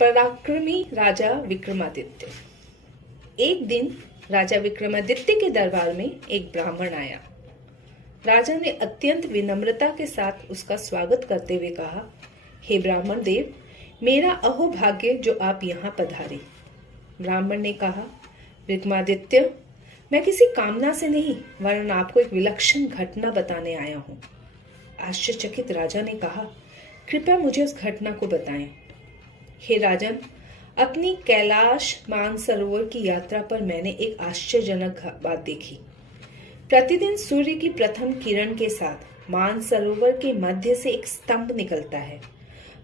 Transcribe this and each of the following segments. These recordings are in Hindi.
पराक्रमी राजा विक्रमादित्य। एक दिन राजा विक्रमादित्य के दरबार में एक ब्राह्मण आया। राजा ने अत्यंत विनम्रता के साथ उसका स्वागत करते हुए कहा, हे ब्राह्मण देव, मेरा अहोभाग्य जो आप यहाँ पधारे। ब्राह्मण ने कहा, विक्रमादित्य, मैं किसी कामना से नहीं वरन आपको एक विलक्षण घटना बताने आया हूँ। आश्चर्यचकित राजा ने कहा, कृपया मुझे उस घटना को बताएं। हे राजन, अपनी कैलाश मानसरोवर की यात्रा पर मैंने एक आश्चर्यजनक बात देखी। प्रतिदिन सूर्य की प्रथम किरण के साथ मानसरोवर के मध्य से एक स्तंभ निकलता है।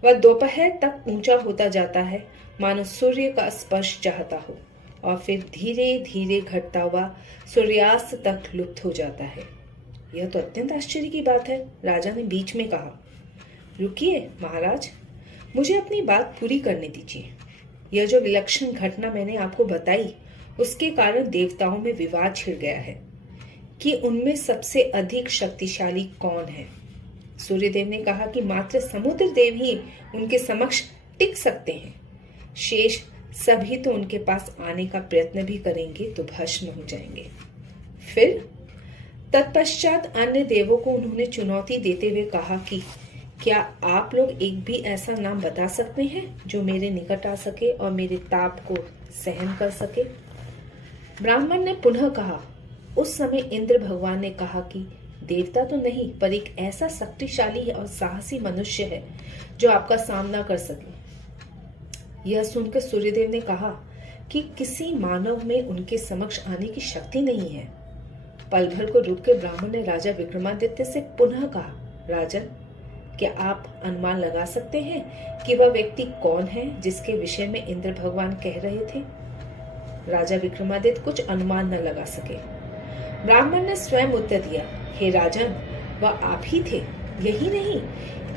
वह दोपहर तक ऊंचा होता जाता है, मानो सूर्य का स्पर्श चाहता हो, और फिर धीरे धीरे घटता हुआ सूर्यास्त तक लुप्त हो जाता है। यह तो अत्यंत आश्चर्य की बात है। राजा ने बीच में कहा, रुकिए महाराज, मुझे अपनी बात पूरी करने दीजिए। यह जो विलक्षण घटना मैंने आपको बताई, उसके कारण देवताओं में विवाद छिड़ गया है कि उनमें सबसे अधिक शक्तिशाली कौन है। सूर्यदेव ने कहा कि मात्र समुद्र देव ही उनके समक्ष टिक सकते हैं। शेष सभी तो उनके पास आने का प्रयत्न भी करेंगे तो भस्म हो जाएंगे। फिर तत्पश्चात अन्य देवों को उन्होंने चुनौती देते हुए कहा कि क्या आप लोग एक भी ऐसा नाम बता सकते हैं जो मेरे निकट आ सके और मेरे ताप को सहन कर सके। ब्राह्मण ने पुनः कहा, उस समय इंद्र भगवान ने कहा कि देवता तो नहीं पर एक ऐसा शक्तिशाली और साहसी मनुष्य है जो आपका सामना कर सके। यह सुनकर सूर्यदेव ने कहा कि किसी मानव में उनके समक्ष आने की शक्ति नहीं है। पल भर को रुककर ब्राह्मण ने राजा विक्रमादित्य से पुनः कहा, राजन, क्या आप अनुमान लगा सकते हैं कि वह व्यक्ति कौन है जिसके विषय में इंद्र भगवान कह रहे थे। राजा विक्रमादित्य कुछ अनुमान न लगा सके। ब्राह्मण ने स्वयं उत्तर दिया, हे राजन, वह आप ही थे। यही नहीं,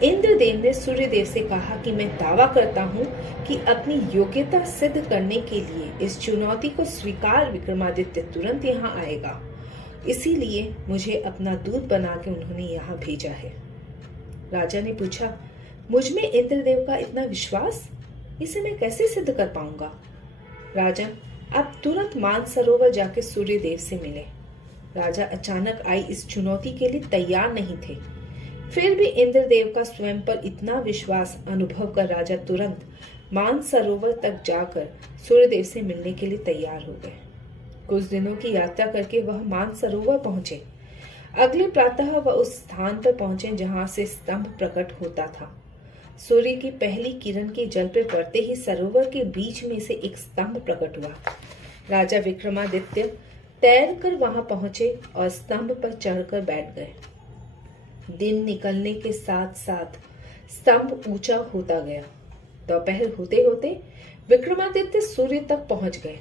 इंद्रदेव ने सूर्यदेव से कहा कि मैं दावा करता हूँ कि अपनी योग्यता सिद्ध करने के लिए इस चुनौती को स्वीकार विक्रमादित्य तुरंत यहाँ आएगा। इसीलिए मुझे अपना दूत बना के उन्होंने यहाँ भेजा है। राजा ने पूछा, मुझ में इंद्रदेव का इतना विश्वास, इसे मैं कैसे सिद्ध कर पाऊंगा। राजन, आप तुरंत मानसरोवर जाके सूर्यदेव से मिले। राजा अचानक आई इस चुनौती के लिए तैयार नहीं थे। फिर भी इंद्रदेव का स्वयं पर इतना विश्वास अनुभव कर राजा तुरंत मानसरोवर तक जाकर सूर्यदेव से मिलने के लिए तैयार हो गए। कुछ दिनों की यात्रा करके वह मानसरोवर पहुंचे। अगले प्रातः वह उस स्थान पर पहुंचे जहां से स्तंभ प्रकट होता था। सूर्य की पहली किरण के जल पर पड़ते ही सरोवर के बीच में से एक स्तंभ प्रकट हुआ। राजा विक्रमादित्य तैरकर वहां पहुंचे और स्तंभ पर चढ़कर बैठ गए। दिन निकलने के साथ साथ स्तंभ ऊंचा होता गया। दोपहर होते होते विक्रमादित्य सूर्य तक पहुंच गए।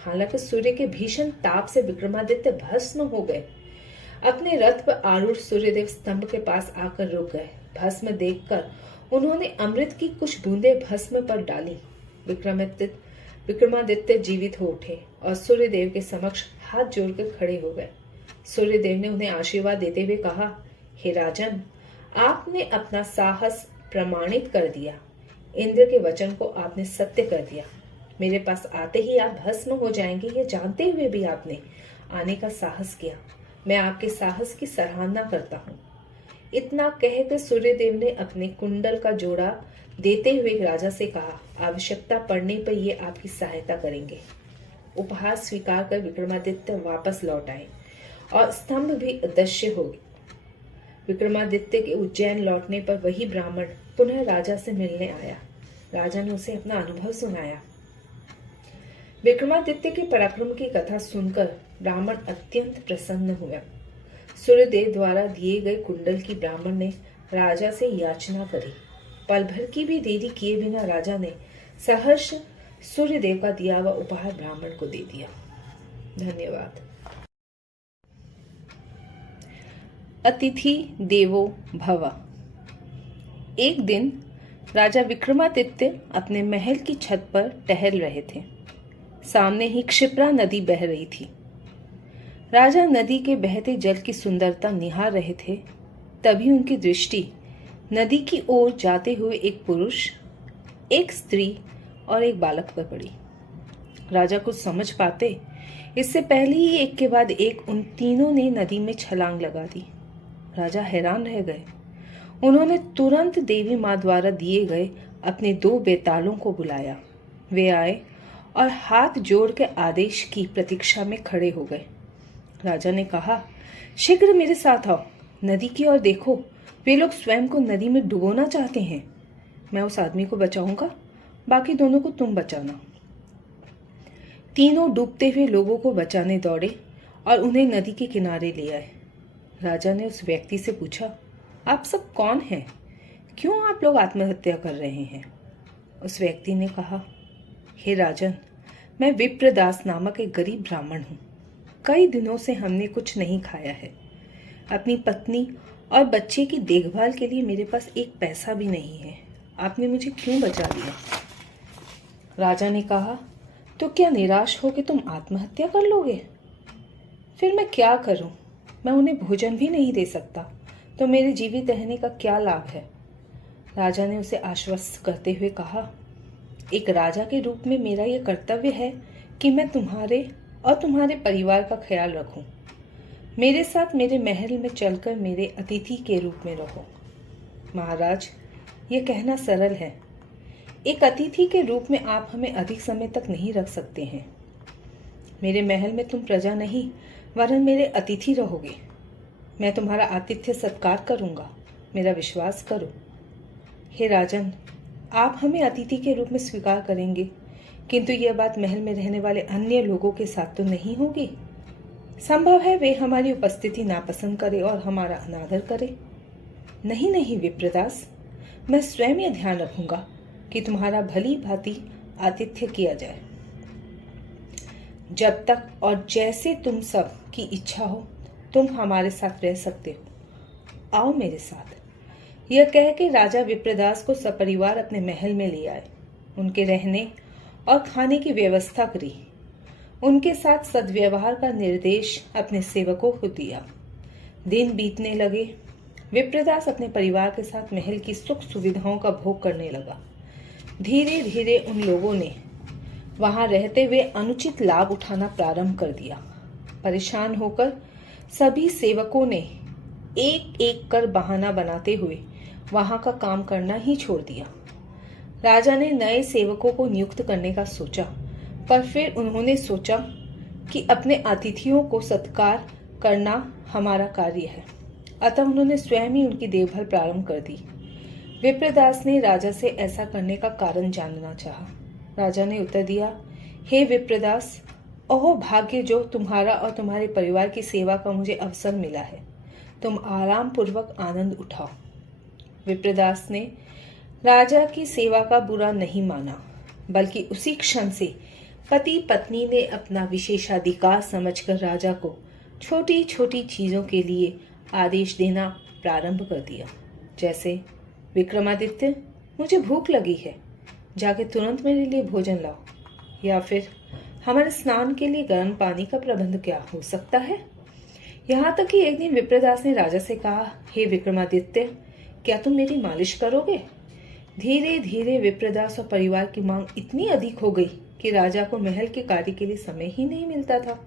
हालांकि सूर्य के भीषण ताप से विक्रमादित्य भस्म हो गए। अपने रथ पर आरूढ़ सूर्यदेव स्तंभ के पास आकर रुक गए। भस्म देखकर उन्होंने अमृत की कुछ बूंदें भस्म पर डाली। विक्रमादित्य जीवित हो उठे और सूर्यदेव के समक्ष हाथ जोड़कर खड़े हो गए। सूर्यदेव ने उन्हें आशीर्वाद देते हुए कहा, हे राजन, आपने अपना साहस प्रमाणित कर दिया। इंद्र के वचन को आपने सत्य कर दिया। मेरे पास आते ही आप भस्म हो जाएंगे, ये जानते हुए भी आपने आने का साहस किया। मैं आपके साहस की सराहना करता हूँ। इतना कहकर सूर्यदेव ने अपने कुंडल का जोड़ा देते हुए राजा से कहा, आवश्यकता पड़ने पर ये आपकी सहायता करेंगे। उपहार स्वीकार कर विक्रमादित्य वापस लौट आए और स्तंभ भी अदृश्य हो गया। विक्रमादित्य के उज्जैन लौटने पर वही ब्राह्मण पुनः राजा से मिलने आया। राजा ने उसे अपना अनुभव सुनाया। विक्रमादित्य के पराक्रम की कथा सुनकर ब्राह्मण अत्यंत प्रसन्न हुआ। सूर्यदेव द्वारा दिए गए कुंडल की ब्राह्मण ने राजा से याचना करी। पल भर की भी देरी किए बिना राजा ने सहर्ष सूर्यदेव का दिया हुआ उपहार ब्राह्मण को दे दिया। धन्यवाद। अतिथि देवो भव। एक दिन राजा विक्रमादित्य अपने महल की छत पर टहल रहे थे। सामने ही क्षिप्रा नदी बह रही थी। राजा नदी के बहते जल की सुंदरता निहार रहे थे। तभी उनकी दृष्टि नदी की ओर जाते हुए एक पुरुष, एक स्त्री और एक बालक पर पड़ी। राजा कुछ समझ पाते इससे पहले ही एक के बाद एक उन तीनों ने नदी में छलांग लगा दी। राजा हैरान रह गए। उन्होंने तुरंत देवी माँ द्वारा दिए गए अपने 2 बेतालों को बुलाया। वे आए और हाथ जोड़ के आदेश की प्रतीक्षा में खड़े हो गए। राजा ने कहा, शीघ्र मेरे साथ आओ, नदी की ओर देखो, वे लोग स्वयं को नदी में डुबोना चाहते हैं। मैं उस आदमी को बचाऊंगा, बाकी दोनों को तुम बचाना। तीनों डूबते हुए लोगों को बचाने दौड़े और उन्हें नदी के किनारे ले आए। राजा ने उस व्यक्ति से पूछा, आप सब कौन हैं? क्यों आप लोग आत्महत्या कर रहे हैं? उस व्यक्ति ने कहा, हे राजन, मैं विप्रदास नामक एक गरीब ब्राह्मण हूँ। कई दिनों से हमने कुछ नहीं खाया है। अपनी पत्नी और बच्चे की देखभाल के लिए मेरे पास एक पैसा भी नहीं है। आपने मुझे क्यों बचा लिया? राजा ने कहा, तो क्या निराश हो कि तुम आत्महत्या कर लोगे? फिर मैं क्या करूं? मैं उन्हें भोजन भी नहीं दे सकता, तो मेरे जीवित रहने का क्या लाभ है? राजा ने उसे आश्वस्त करते हुए कहा, एक राजा के रूप में मेरा यह कर्तव्य है कि मैं तुम्हारे और तुम्हारे परिवार का ख्याल रखूं। मेरे साथ मेरे महल में चलकर मेरे अतिथि के रूप में रहो। महाराज, यह कहना सरल है। एक अतिथि के रूप में आप हमें अधिक समय तक नहीं रख सकते हैं। मेरे महल में तुम प्रजा नहीं वरन मेरे अतिथि रहोगे। मैं तुम्हारा आतिथ्य सत्कार करूंगा, मेरा विश्वास करो। हे राजन, आप हमें अतिथि के रूप में स्वीकार करेंगे, किंतु यह बात महल में रहने वाले अन्य लोगों के साथ तो नहीं होगी। संभव है वे हमारी उपस्थिति नापसंद करे और हमारा अनादर करे। नहीं नहीं विप्रदास, मैं स्वयं यह ध्यान रखूंगा कि तुम्हारा भली भांति आतिथ्य किया जाए। जब तक और जैसे तुम सब की इच्छा हो तुम हमारे साथ रह सकते हो। आओ मेरे साथ। यह कह के राजा विप्रदास को सपरिवार अपने महल में ले आए। उनके रहने और खाने की व्यवस्था करी। उनके साथ सद्व्यवहार का निर्देश अपने सेवकों को दिया। दिन बीतने लगे। विप्रदास अपने परिवार के साथ महल की सुख सुविधाओं का भोग करने लगा। धीरे धीरे उन लोगों ने वहां रहते हुए अनुचित लाभ उठाना प्रारंभ कर दिया। परेशान होकर सभी सेवकों ने एक एक कर बहाना बनाते हुए वहां का काम करना ही छोड़ दिया। राजा ने नए सेवकों को नियुक्त करने का सोचा, पर फिर उन्होंने सोचा कि अपने अतिथियों को सत्कार करना हमारा कार्य है। अतः उन्होंने स्वयं ही उनकी देखभाल प्रारंभ कर दी। विप्रदास ने राजा से ऐसा करने का कारण जानना चाहा। राजा ने उत्तर दिया, हे विप्रदास, ओह भाग्य जो तुम्हारा और तुम्हारे परिवार की सेवा का मुझे अवसर मिला है। तुम आराम पूर्वक आनंद उठाओ। विप्रदास ने राजा की सेवा का बुरा नहीं माना, बल्कि उसी क्षण से पति पत्नी ने अपना विशेषाधिकार समझकर राजा को छोटी छोटी चीजों के लिए आदेश देना प्रारंभ कर दिया। जैसे, विक्रमादित्य, मुझे भूख लगी है, जाके तुरंत मेरे लिए भोजन लाओ। या फिर हमारे स्नान के लिए गर्म पानी का प्रबंध क्या हो सकता है? यहाँ तक कि एक दिन विप्रदास ने राजा से कहा, हे विक्रमादित्य, क्या तुम मेरी मालिश करोगे? धीरे धीरे विप्रदास और परिवार की मांग इतनी अधिक हो गई कि राजा को महल के कार्य के लिए समय ही नहीं मिलता था।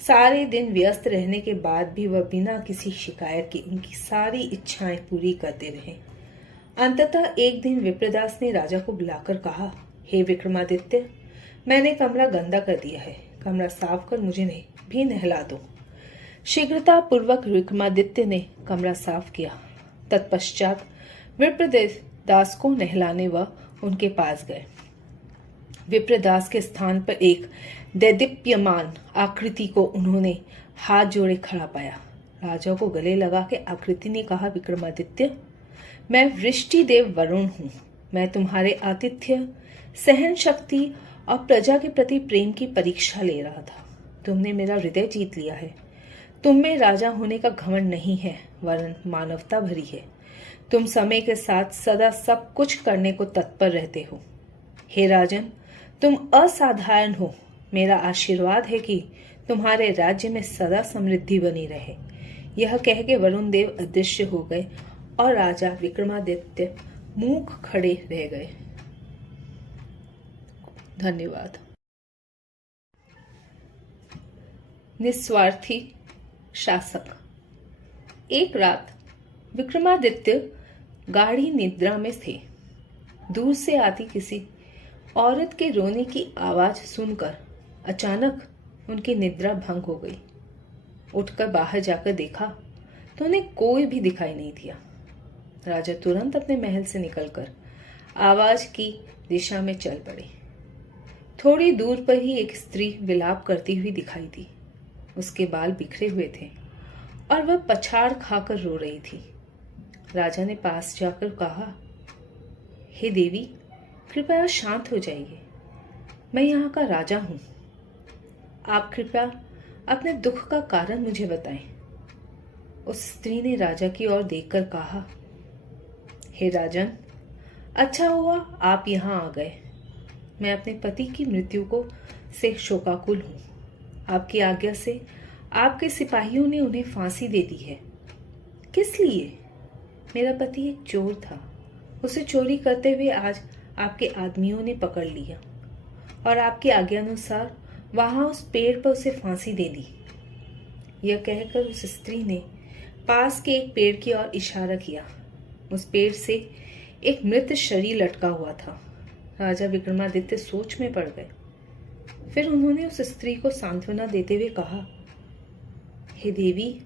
सारे दिन व्यस्त रहने के बाद भी वह बिना किसी शिकायत के उनकी सारी इच्छाएं पूरी करते रहे। अंततः एक दिन विप्रदास ने राजा को बुलाकर कहा, हे विक्रमादित्य, मैंने कमरा गंदा कर दिया है, कमरा साफ कर मुझे भी नहला दो। शीघ्रता पूर्वक विक्रमादित्य ने कमरा साफ किया। तत्पश्चात विप्रदास को नहलाने वह उनके पास गए। विप्रदास के स्थान पर एक दैदीप्यमान आकृति को उन्होंने हाथ जोड़े खड़ा पाया। राजा को गले लगा के आकृति ने कहा, विक्रमादित्य, मैं वृष्टिदेव वरुण हूँ। मैं तुम्हारे आतिथ्य, सहन शक्ति और प्रजा के प्रति प्रेम की परीक्षा ले रहा था। तुमने मेरा हृदय जीत लिया है। तुम में राजा होने का घमंड नहीं है, वरन मानवता भरी है। तुम समय के साथ सदा सब कुछ करने को तत्पर रहते हो। हे राजन, तुम असाधारण हो। मेरा आशीर्वाद है कि तुम्हारे राज्य में सदा समृद्धि बनी रहे। यह कह के वरुण देव अदृश्य हो गए और राजा विक्रमादित्य मूक खड़े रह गए। धन्यवाद। निस्वार्थी शासक। एक रात विक्रमादित्य गाढ़ी निद्रा में थे। दूर से आती किसी औरत के रोने की आवाज सुनकर अचानक उनकी निद्रा भंग हो गई। उठकर बाहर जाकर देखा तो उन्हें कोई भी दिखाई नहीं दिया। राजा तुरंत अपने महल से निकलकर आवाज की दिशा में चल पड़े। थोड़ी दूर पर ही एक स्त्री विलाप करती हुई दिखाई दी। उसके बाल बिखरे हुए थे और वह पछाड़ खाकर रो रही थी। राजा ने पास जाकर कहा, हे देवी, कृपया शांत हो जाइए। मैं यहाँ का राजा हूं। आप कृपया अपने दुख का कारण मुझे बताएं। उस स्त्री ने राजा की ओर देखकर कहा, हे राजन, अच्छा हुआ आप यहाँ आ गए। मैं अपने पति की मृत्यु से शोकाकुल हूं। आपकी आज्ञा से आपके सिपाहियों ने उन्हें फांसी दे दी है। किस लिए? मेरा पति एक चोर था। उसे चोरी करते हुए आज आपके आदमियों ने पकड़ लिया और आपकी आज्ञानुसार वहां उस पेड़ पर उसे फांसी दे दी। यह कहकर उस स्त्री ने पास के एक पेड़ की ओर इशारा किया। उस पेड़ से एक मृत शरीर लटका हुआ था। राजा विक्रमादित्य सोच में पड़ गए। फिर उन्होंने उस स्त्री को सांत्वना देते हुए कहा, हे देवी,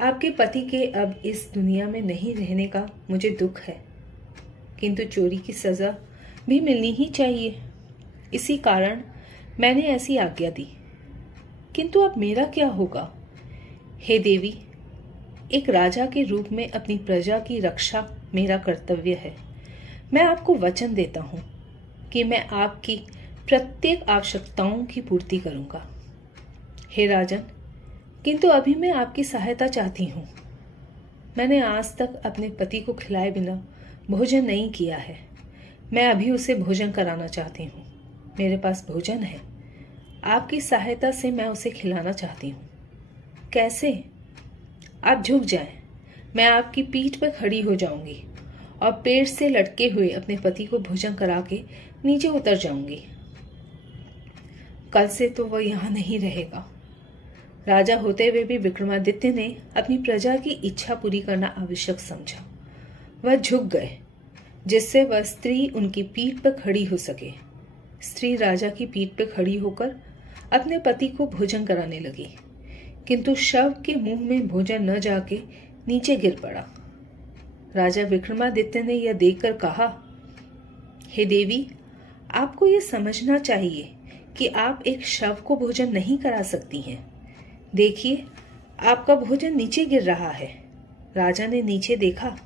आपके पति के अब इस दुनिया में नहीं रहने का मुझे दुख है, किंतु चोरी की सजा भी मिलनी ही चाहिए। इसी कारण मैंने ऐसी आज्ञा दी। किंतु अब मेरा क्या होगा? हे देवी, एक राजा के रूप में अपनी प्रजा की रक्षा मेरा कर्तव्य है। मैं आपको वचन देता हूं कि मैं आपकी प्रत्येक आवश्यकताओं की पूर्ति करूंगा। हे राजन, किंतु अभी मैं आपकी सहायता चाहती हूं। मैंने आज तक अपने पति को खिलाए बिना भोजन नहीं किया है। मैं अभी उसे भोजन कराना चाहती हूँ। मेरे पास भोजन है। आपकी सहायता से मैं उसे खिलाना चाहती हूँ। कैसे? आप झुक जाएं। मैं आपकी पीठ पर खड़ी हो जाऊंगी और पेड़ से लटके हुए अपने पति को भोजन करा के नीचे उतर जाऊंगी। कल से तो वह यहाँ नहीं रहेगा। राजा होते हुए भी विक्रमादित्य ने अपनी प्रजा की इच्छा पूरी करना आवश्यक समझा। वह झुक गए जिससे वह स्त्री उनकी पीठ पर खड़ी हो सके। स्त्री राजा की पीठ पर खड़ी होकर अपने पति को भोजन कराने लगी, किंतु शव के मुंह में भोजन न जाके नीचे गिर पड़ा। राजा विक्रमादित्य ने यह देखकर कहा, हे देवी, आपको यह समझना चाहिए कि आप एक शव को भोजन नहीं करा सकती हैं। देखिए, आपका भोजन नीचे गिर रहा है। राजा ने नीचे देखा।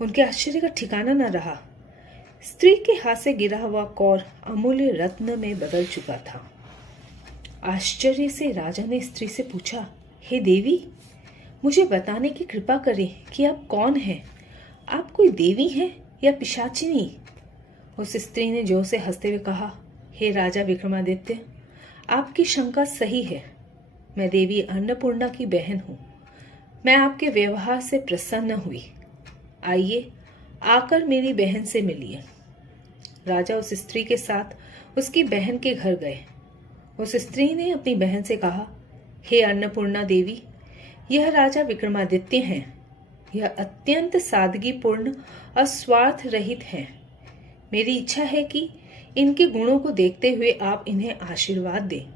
उनके आश्चर्य का ठिकाना न रहा। स्त्री के हाथ से गिरा हुआ कौर अमूल्य रत्न में बदल चुका था। आश्चर्य से राजा ने स्त्री से पूछा, हे देवी, मुझे बताने की कृपा करें कि आप कौन हैं? आप कोई देवी हैं या पिशाचिनी? उस स्त्री ने जोर से हंसते हुए कहा, हे राजा विक्रमादित्य, आपकी शंका सही है। मैं देवी अन्नपूर्णा की बहन हूँ। मैं आपके व्यवहार से प्रसन्न हुई। आइए, आकर मेरी बहन से मिलिए। राजा उस स्त्री के साथ उसकी बहन के घर गए। उस स्त्री ने अपनी बहन से कहा, हे अन्नपूर्णा देवी, यह राजा विक्रमादित्य हैं। यह अत्यंत सादगीपूर्ण और स्वार्थ रहित हैं। मेरी इच्छा है कि इनके गुणों को देखते हुए आप इन्हें आशीर्वाद दें।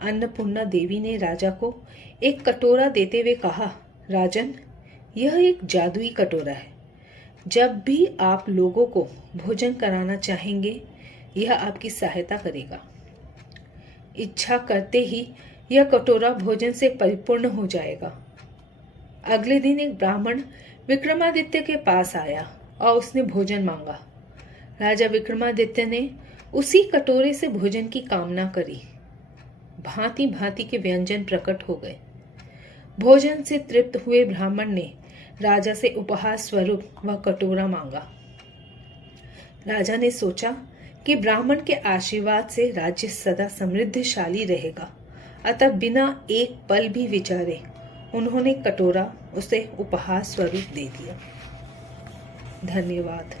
अन्नपूर्णा देवी ने राजा को एक कटोरा देते हुए कहा, राजन, यह एक जादुई कटोरा है। जब भी आप लोगों को भोजन कराना चाहेंगे, यह आपकी सहायता करेगा। इच्छा करते ही यह कटोरा भोजन से परिपूर्ण हो जाएगा। अगले दिन एक ब्राह्मण विक्रमादित्य के पास आया और उसने भोजन मांगा। राजा विक्रमादित्य ने उसी कटोरे से भोजन की कामना करी। भांति भांति के व्यंजन प्रकट हो गए। भोजन से तृप्त हुए ब्राह्मण ने राजा से उपहार स्वरूप वह कटोरा मांगा। राजा ने सोचा कि ब्राह्मण के आशीर्वाद से राज्य सदा समृद्धशाली रहेगा, अतः बिना एक पल भी विचारे उन्होंने कटोरा उसे उपहार स्वरूप दे दिया। धन्यवाद।